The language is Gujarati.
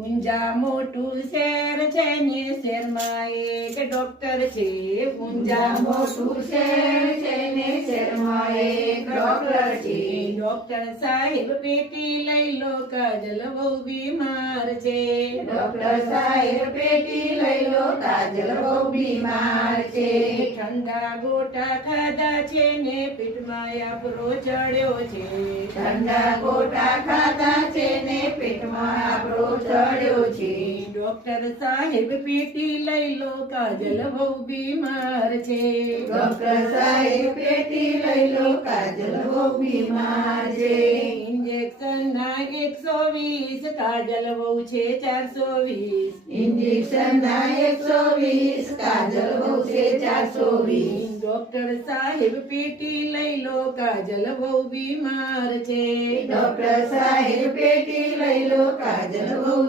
ઊંઝા મોટું શહેર છે ને શહેરમાં એક ડોક્ટર છે. ઊંઝા મોટું શહેર છે ને શહેરમાં એક ડોક્ટર છે. ડોક્ટર સાહેબ પેટી લઈ લો કાજલ બહુ બીમાર છે. ડોક્ટર સાહેબ પેટી લઈ લો કાજલ બહુ બીમાર છે. ઠંડા ગોટા ખાધા છે ને પેટમાં આપણો ચડ્યો છે. ઠંડા ગોટા ખાધા છે ને પેટમાં આપણો ચડ્યો છે. ડોક્ટર સાહેબ પેટી લઈ લો કાજલ બહુ બીમાર છે. ડોક્ટર સાહેબ પેટી લઈ લો કાજલ બહુ બીમાર છે. ઇન્જેક્શન ના 120 કાજલ બહુ છે 420. ઇન્જેક્શન ના 120 કાજલ બહુ છે 420. ડોક્ટર સાહેબ પેટી લઈ લો કાજલ બહુ બીમાર છે. ડોક્ટર સાહેબ પેટી લઈ લો કાજલ બહુ